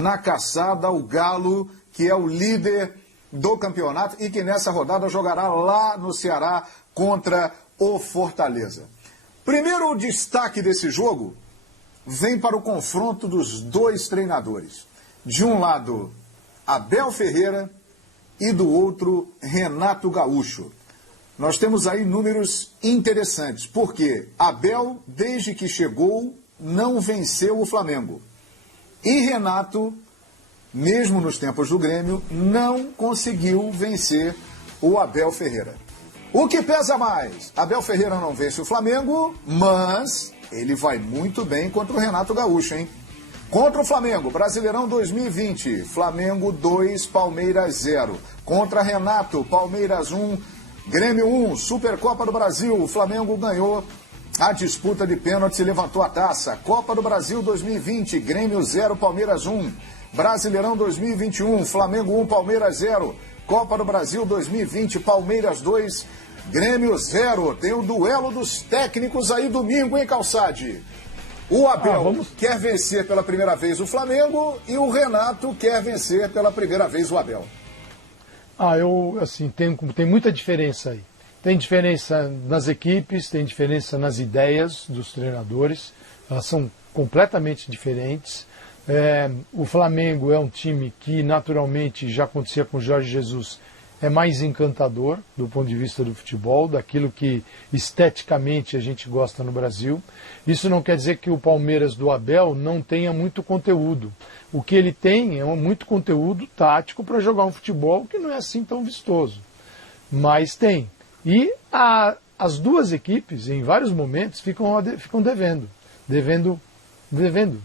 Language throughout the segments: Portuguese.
Na caçada, o Galo, que é o líder do campeonato e que nessa rodada jogará lá no Ceará contra o Fortaleza. Primeiro destaque desse jogo vem para o confronto dos dois treinadores. De um lado, Abel Ferreira e do outro, Renato Gaúcho. Nós temos aí números interessantes, porque Abel, desde que chegou, não venceu o Flamengo. E Renato, mesmo nos tempos do Grêmio, não conseguiu vencer o Abel Ferreira. O que pesa mais? Abel Ferreira não vence o Flamengo, mas ele vai muito bem contra o Renato Gaúcho, hein? Contra o Flamengo, Brasileirão 2020, Flamengo 2, Palmeiras 0. Contra Renato, Palmeiras 1, Grêmio 1, Supercopa do Brasil, o Flamengo ganhou a disputa de pênaltis e levantou a taça. Copa do Brasil 2020, Grêmio 0, Palmeiras 1. Brasileirão 2021, Flamengo 1, Palmeiras 0. Copa do Brasil 2020, Palmeiras 2, Grêmio 0. Tem o duelo dos técnicos aí domingo, hein, Calçade? O Abel quer vencer pela primeira vez o Flamengo e o Renato quer vencer pela primeira vez o Abel. Tem muita diferença aí. Tem diferença nas equipes, tem diferença nas ideias dos treinadores. Elas são completamente diferentes. O Flamengo é um time que naturalmente já acontecia com o Jorge Jesus, é mais encantador do ponto de vista do futebol, daquilo que esteticamente a gente gosta no Brasil. Isso não quer dizer que o Palmeiras do Abel não tenha muito conteúdo. O que ele tem é muito conteúdo tático para jogar um futebol que não é assim tão vistoso. Mas tem. E as duas equipes, em vários momentos, ficam devendo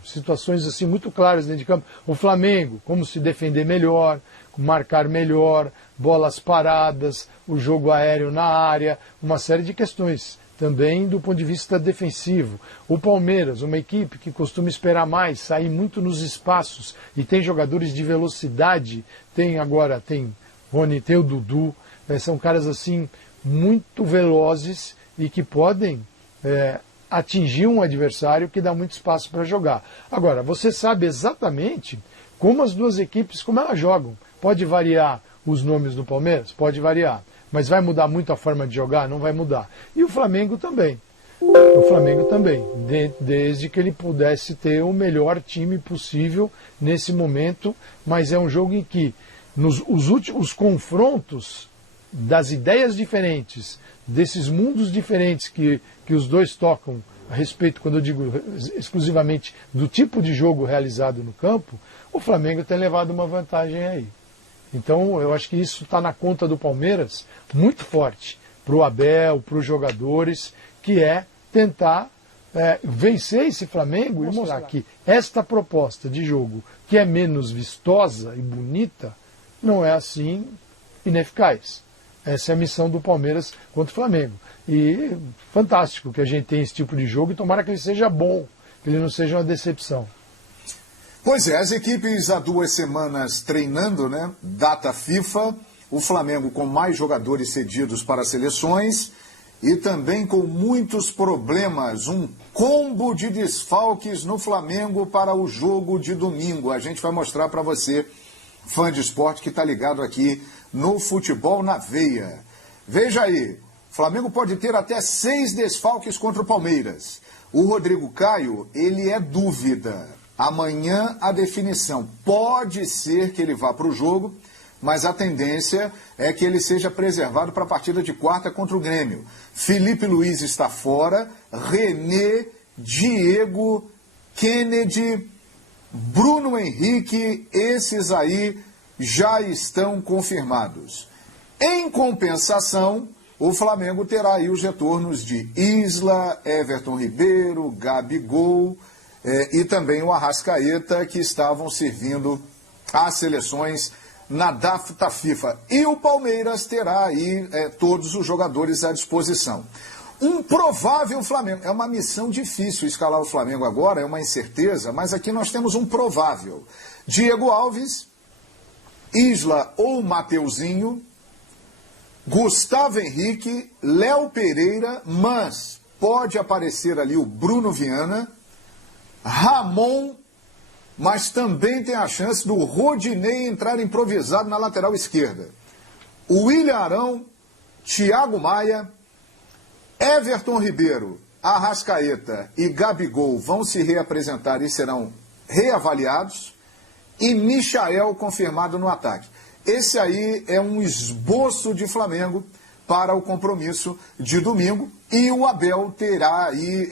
situações assim muito claras dentro de campo. O Flamengo, como se defender melhor, marcar melhor, bolas paradas, o jogo aéreo na área, uma série de questões também do ponto de vista defensivo. O Palmeiras, uma equipe que costuma esperar mais, sair muito nos espaços e tem jogadores de velocidade, tem Rony, tem o Dudu, são caras assim muito velozes e que podem atingir um adversário que dá muito espaço para jogar. Agora, você sabe exatamente como as duas equipes, como elas jogam. Pode variar os nomes do Palmeiras? Pode variar. Mas vai mudar muito a forma de jogar? Não vai mudar. E o Flamengo também. Desde que ele pudesse ter o melhor time possível nesse momento, mas é um jogo em que os confrontos das ideias diferentes, desses mundos diferentes que os dois tocam a respeito, quando eu digo exclusivamente do tipo de jogo realizado no campo, o Flamengo tem levado uma vantagem aí. Então eu acho que isso está na conta do Palmeiras muito forte, para o Abel, para os jogadores, que é tentar vencer esse Flamengo e mostrar que esta proposta de jogo, que é menos vistosa e bonita, não é assim ineficaz. Essa é a missão do Palmeiras contra o Flamengo. E fantástico que a gente tenha esse tipo de jogo e tomara que ele seja bom, que ele não seja uma decepção. Pois é, as equipes há 2 semanas treinando, né? Data FIFA, o Flamengo com mais jogadores cedidos para seleções e também com muitos problemas, um combo de desfalques no Flamengo para o jogo de domingo. A gente vai mostrar para você, fã de esporte que está ligado aqui no Futebol na Veia. Veja aí, o Flamengo pode ter até 6 desfalques contra o Palmeiras. O Rodrigo Caio, ele é dúvida. Amanhã a definição. Pode ser que ele vá para o jogo, mas a tendência é que ele seja preservado para a partida de quarta contra o Grêmio. Felipe Luiz está fora, René, Diego, Kennedy, Bruno Henrique, esses aí já estão confirmados. Em compensação, o Flamengo terá aí os retornos de Isla, Everton Ribeiro, Gabigol e também o Arrascaeta, que estavam servindo às seleções na data FIFA. E o Palmeiras terá aí todos os jogadores à disposição. Um provável Flamengo. É uma missão difícil escalar o Flamengo agora, é uma incerteza, mas aqui nós temos um provável. Diego Alves, Isla ou Mateuzinho, Gustavo Henrique, Léo Pereira, mas pode aparecer ali o Bruno Viana, Ramon mas também tem a chance do Rodinei entrar improvisado na lateral esquerda. O William Arão, Thiago Maia, Everton Ribeiro, Arrascaeta e Gabigol vão se reapresentar e serão reavaliados, e Michael confirmado no ataque. Esse aí é um esboço de Flamengo para o compromisso de domingo, e o Abel terá aí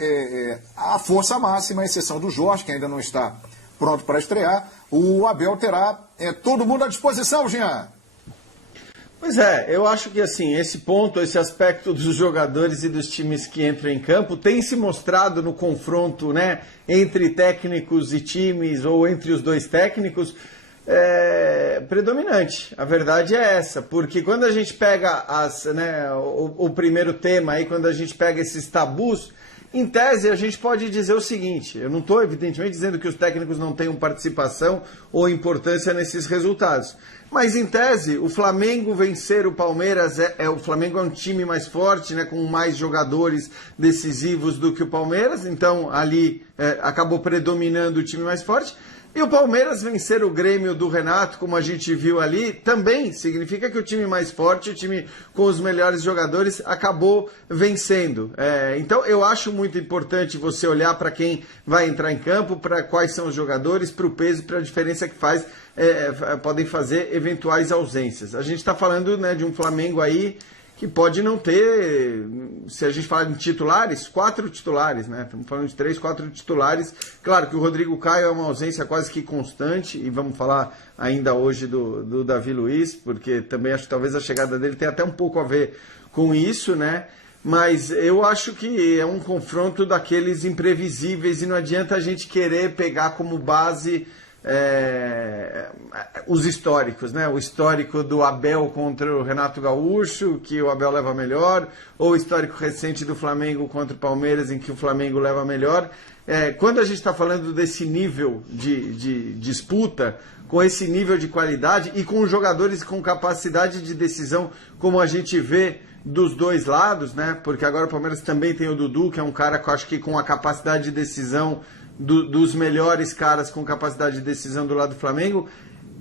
a força máxima, à exceção do Jorge, que ainda não está pronto para estrear. O Abel terá todo mundo à disposição, Jean. Pois é, eu acho que assim, esse ponto, esse aspecto dos jogadores e dos times que entram em campo tem se mostrado no confronto, né, entre técnicos e times, ou entre os dois técnicos, predominante. A verdade é essa, porque quando a gente pega o primeiro tema aí, quando a gente pega esses tabus, em tese a gente pode dizer o seguinte: eu não estou evidentemente dizendo que os técnicos não tenham participação ou importância nesses resultados, mas em tese o Flamengo vencer o Palmeiras, o Flamengo é um time mais forte, né, com mais jogadores decisivos do que o Palmeiras, então ali acabou predominando o time mais forte. E o Palmeiras vencer o Grêmio do Renato, como a gente viu ali, também significa que o time mais forte, o time com os melhores jogadores, acabou vencendo. Então eu acho muito importante você olhar para quem vai entrar em campo, para quais são os jogadores, para o peso, para a diferença que podem fazer eventuais ausências. A gente está falando, né, de um Flamengo aí que pode não ter, se a gente falar em titulares, 4 titulares, né? Estamos falando de 3, 4 titulares. Claro que o Rodrigo Caio é uma ausência quase que constante, e vamos falar ainda hoje do Davi Luiz, porque também acho que talvez a chegada dele tenha até um pouco a ver com isso, né? Mas eu acho que é um confronto daqueles imprevisíveis e não adianta a gente querer pegar como base os históricos, né? O histórico do Abel contra o Renato Gaúcho, que o Abel leva melhor, ou o histórico recente do Flamengo contra o Palmeiras, em que o Flamengo leva melhor. Quando a gente está falando desse nível de disputa, com esse nível de qualidade e com jogadores com capacidade de decisão, como a gente vê dos dois lados, né? Porque agora o Palmeiras também tem o Dudu, que é um cara que eu acho que com a capacidade de decisão dos melhores caras com capacidade de decisão do lado do Flamengo.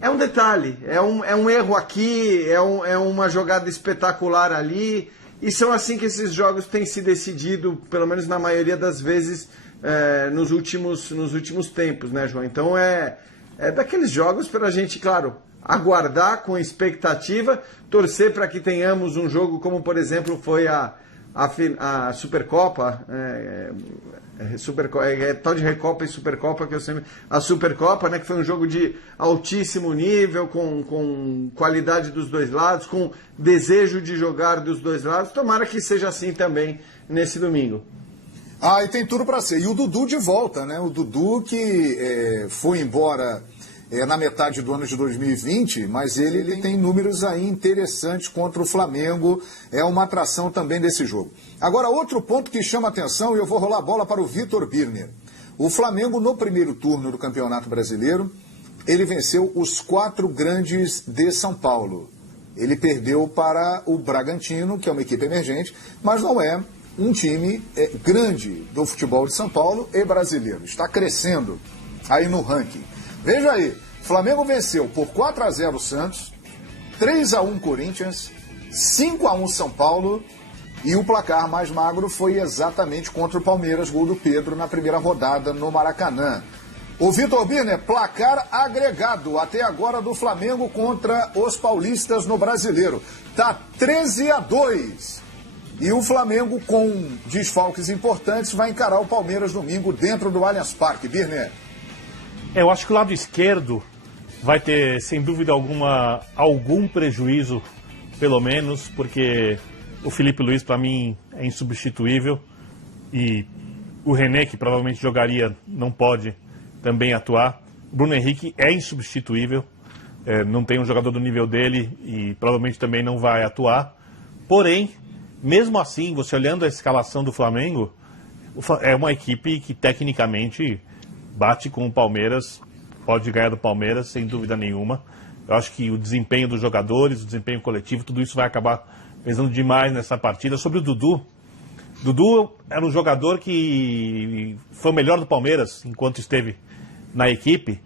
É um detalhe, é um erro aqui, é uma jogada espetacular ali, e são assim que esses jogos têm se decidido, pelo menos na maioria das vezes, nos últimos tempos, né, João? Então é daqueles jogos para a gente, claro, aguardar com expectativa, torcer para que tenhamos um jogo como, por exemplo, foi a Supercopa, tal de Recopa e Supercopa, que eu sempre... A Supercopa, né, que foi um jogo de altíssimo nível, com qualidade dos dois lados, com desejo de jogar dos dois lados. Tomara que seja assim também nesse domingo. E tem tudo para ser. E o Dudu de volta, né? O Dudu que foi embora na metade do ano de 2020, mas ele tem números aí interessantes contra o Flamengo, é uma atração também desse jogo. Agora, outro ponto que chama atenção, e eu vou rolar a bola para o Vitor Birner. O Flamengo, no primeiro turno do Campeonato Brasileiro, ele venceu os 4 grandes de São Paulo. Ele perdeu para o Bragantino, que é uma equipe emergente, mas não é um time grande do futebol de São Paulo e brasileiro. Está crescendo aí no ranking. Veja aí, Flamengo venceu por 4-0 o Santos, 3-1 Corinthians, 5-1 São Paulo, e o placar mais magro foi exatamente contra o Palmeiras, gol do Pedro na primeira rodada no Maracanã. O Vitor Birner, placar agregado até agora do Flamengo contra os paulistas no Brasileiro. Tá 13-2. E o Flamengo, com desfalques importantes, vai encarar o Palmeiras domingo dentro do Allianz Parque. Birner. Eu acho que o lado esquerdo vai ter, sem dúvida alguma, algum prejuízo, pelo menos, porque o Felipe Luiz, para mim, é insubstituível, e o René, que provavelmente jogaria, não pode também atuar. O Bruno Henrique é insubstituível, não tem um jogador do nível dele e provavelmente também não vai atuar. Porém, mesmo assim, você olhando a escalação do Flamengo, é uma equipe que tecnicamente bate com o Palmeiras, pode ganhar do Palmeiras, sem dúvida nenhuma. Eu acho que o desempenho dos jogadores, o desempenho coletivo, tudo isso vai acabar pesando demais nessa partida. Sobre o Dudu, Dudu era um jogador que foi o melhor do Palmeiras enquanto esteve na equipe,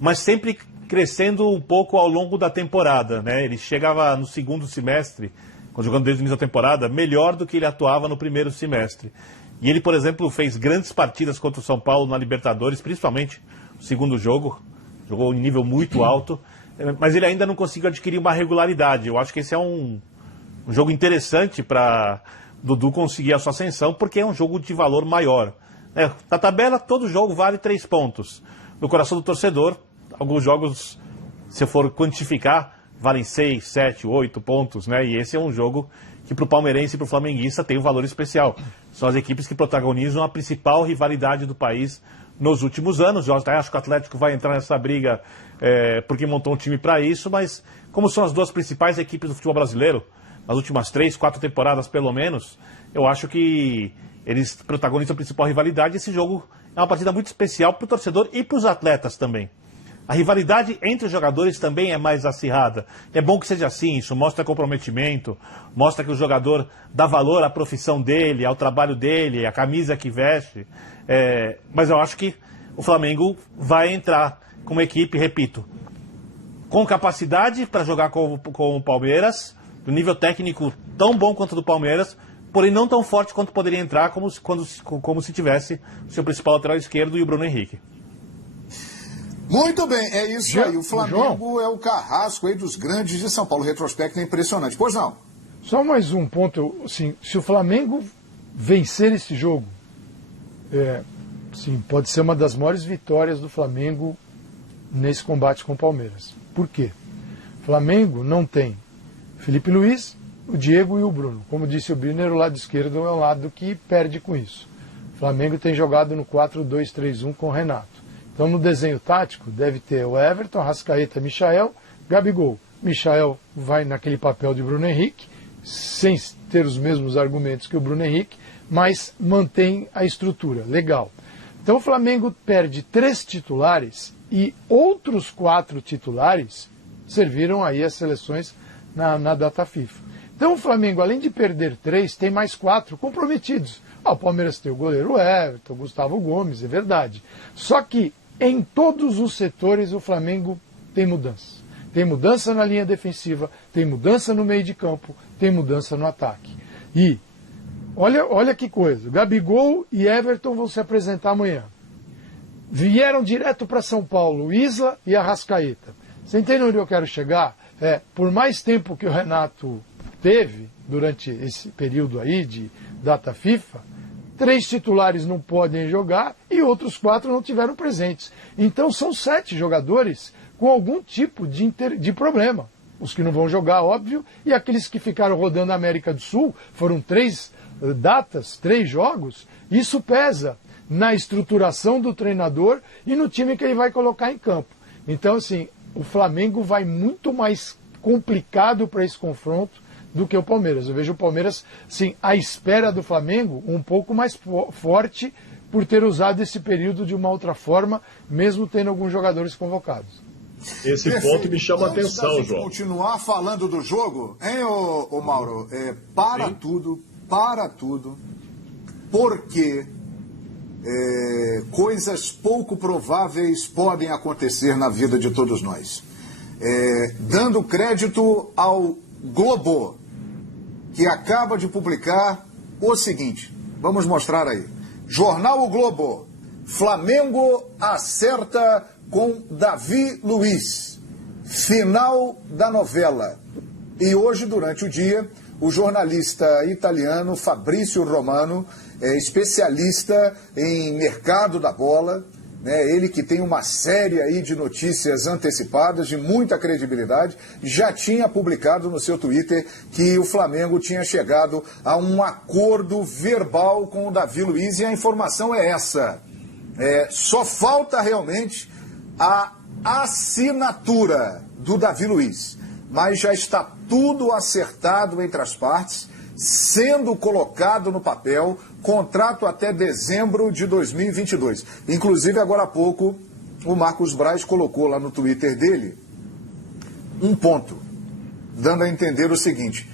mas sempre crescendo um pouco ao longo da temporada, né? Ele chegava no segundo semestre, jogando desde o início da temporada, melhor do que ele atuava no primeiro semestre. E ele, por exemplo, fez grandes partidas contra o São Paulo na Libertadores, principalmente no segundo jogo, jogou em nível muito alto, mas ele ainda não conseguiu adquirir uma regularidade. Eu acho que esse é um jogo interessante para Dudu conseguir a sua ascensão, porque é um jogo de valor maior. Na tabela, todo jogo vale 3 pontos. No coração do torcedor, alguns jogos, se eu for quantificar, valem 6, 7, 8 pontos, né? E esse é um jogo que para o palmeirense e para o flamenguista tem um valor especial. São as equipes que protagonizam a principal rivalidade do país nos últimos anos. Eu acho que o Atlético vai entrar nessa briga porque montou um time para isso, mas como são as duas principais equipes do futebol brasileiro, nas últimas 3, 4 temporadas pelo menos, eu acho que eles protagonizam a principal rivalidade. Esse jogo é uma partida muito especial para o torcedor e para os atletas também. A rivalidade entre os jogadores também é mais acirrada. É bom que seja assim, isso mostra comprometimento, mostra que o jogador dá valor à profissão dele, ao trabalho dele, à camisa que veste. Mas eu acho que o Flamengo vai entrar com uma equipe, repito, com capacidade para jogar com o Palmeiras, do nível técnico tão bom quanto o do Palmeiras, porém não tão forte quanto poderia entrar como se tivesse o seu principal lateral esquerdo e o Bruno Henrique. Muito bem, é isso aí. O Flamengo é o carrasco aí dos grandes de São Paulo. O retrospecto é impressionante. Pois não? Só mais um ponto. Assim, se o Flamengo vencer esse jogo, sim, pode ser uma das maiores vitórias do Flamengo nesse combate com o Palmeiras. Por quê? O Flamengo não tem Felipe Luiz, o Diego e o Bruno. Como disse o Birner, o lado esquerdo é o lado que perde com isso. O Flamengo tem jogado no 4-2-3-1 com o Renato. Então, no desenho tático, deve ter o Everton, Arrascaeta, Michael, Gabigol. Michael vai naquele papel de Bruno Henrique, sem ter os mesmos argumentos que o Bruno Henrique, mas mantém a estrutura. Legal. Então, o Flamengo perde 3 titulares e outros 4 titulares serviram aí as seleções na data FIFA. Então, o Flamengo, além de perder 3, tem mais 4 comprometidos. O Palmeiras tem o goleiro Everton, Gustavo Gomes, é verdade. Só que em todos os setores o Flamengo tem mudança. Tem mudança na linha defensiva, tem mudança no meio de campo, tem mudança no ataque. E olha que coisa, Gabigol e Everton vão se apresentar amanhã. Vieram direto para São Paulo, Isla e Arrascaeta. Você entende onde eu quero chegar? Por mais tempo que o Renato teve durante esse período aí de data FIFA, 3 titulares não podem jogar e outros 4 não tiveram presentes. Então são 7 jogadores com algum tipo de problema. Os que não vão jogar, óbvio, e aqueles que ficaram rodando na América do Sul, foram 3 datas, 3 jogos, isso pesa na estruturação do treinador e no time que ele vai colocar em campo. Então, assim, o Flamengo vai muito mais complicado para esse confronto do que o Palmeiras. Eu vejo o Palmeiras, sim, à espera do Flamengo, um pouco mais forte por ter usado esse período de uma outra forma, mesmo tendo alguns jogadores convocados. Esse ponto me chama a atenção, João. Continuar falando do jogo, hein, ô Mauro? Para tudo, porque coisas pouco prováveis podem acontecer na vida de todos nós. Dando crédito ao Globo, que acaba de publicar o seguinte, vamos mostrar aí. Jornal O Globo, Flamengo acerta com Davi Luiz, final da novela. E hoje, durante o dia, o jornalista italiano Fabrício Romano, especialista em mercado da bola, ele que tem uma série aí de notícias antecipadas, de muita credibilidade, já tinha publicado no seu Twitter que o Flamengo tinha chegado a um acordo verbal com o Davi Luiz, e a informação é essa. Só falta realmente a assinatura do Davi Luiz, mas já está tudo acertado entre as partes, sendo colocado no papel, contrato até dezembro de 2022. Inclusive, agora há pouco, o Marcos Braz colocou lá no Twitter dele um ponto, dando a entender o seguinte,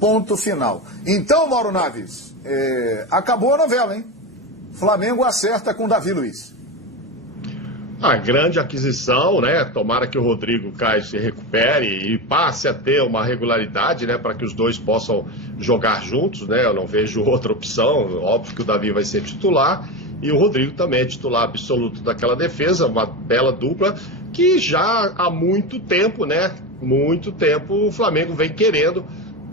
ponto final. Então, Mauro Naves, acabou a novela, hein? Flamengo acerta com Davi Luiz. A grande aquisição, né? Tomara que o Rodrigo Caio se recupere e passe a ter uma regularidade, né? Para que os dois possam jogar juntos, né? Eu não vejo outra opção. Óbvio que o Davi vai ser titular e o Rodrigo também é titular absoluto daquela defesa, uma bela dupla que já há muito tempo, né? Muito tempo o Flamengo vem querendo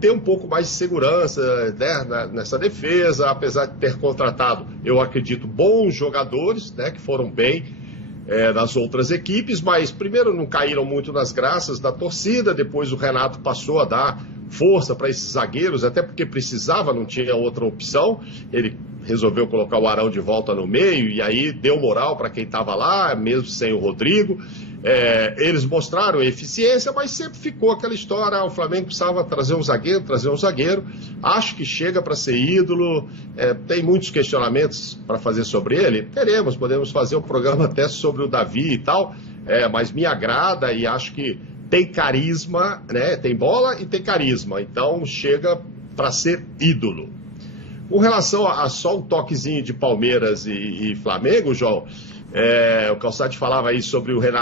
ter um pouco mais de segurança, né, nessa defesa, apesar de ter contratado, eu acredito, bons jogadores, né? Que foram bem nas outras equipes, mas primeiro não caíram muito nas graças da torcida, depois o Renato passou a dar força para esses zagueiros, até porque precisava, não tinha outra opção, ele resolveu colocar o Arão de volta no meio, e aí deu moral para quem estava lá, mesmo sem o Rodrigo. Eles mostraram eficiência, mas sempre ficou aquela história, o Flamengo precisava trazer um zagueiro, acho que chega para ser ídolo, tem muitos questionamentos para fazer sobre ele, podemos fazer um programa até sobre o Davi e tal, mas me agrada e acho que tem carisma, né? Tem bola e tem carisma, então chega para ser ídolo. Com relação a só um toquezinho de Palmeiras e Flamengo, João, o Calçade falava aí sobre o Renato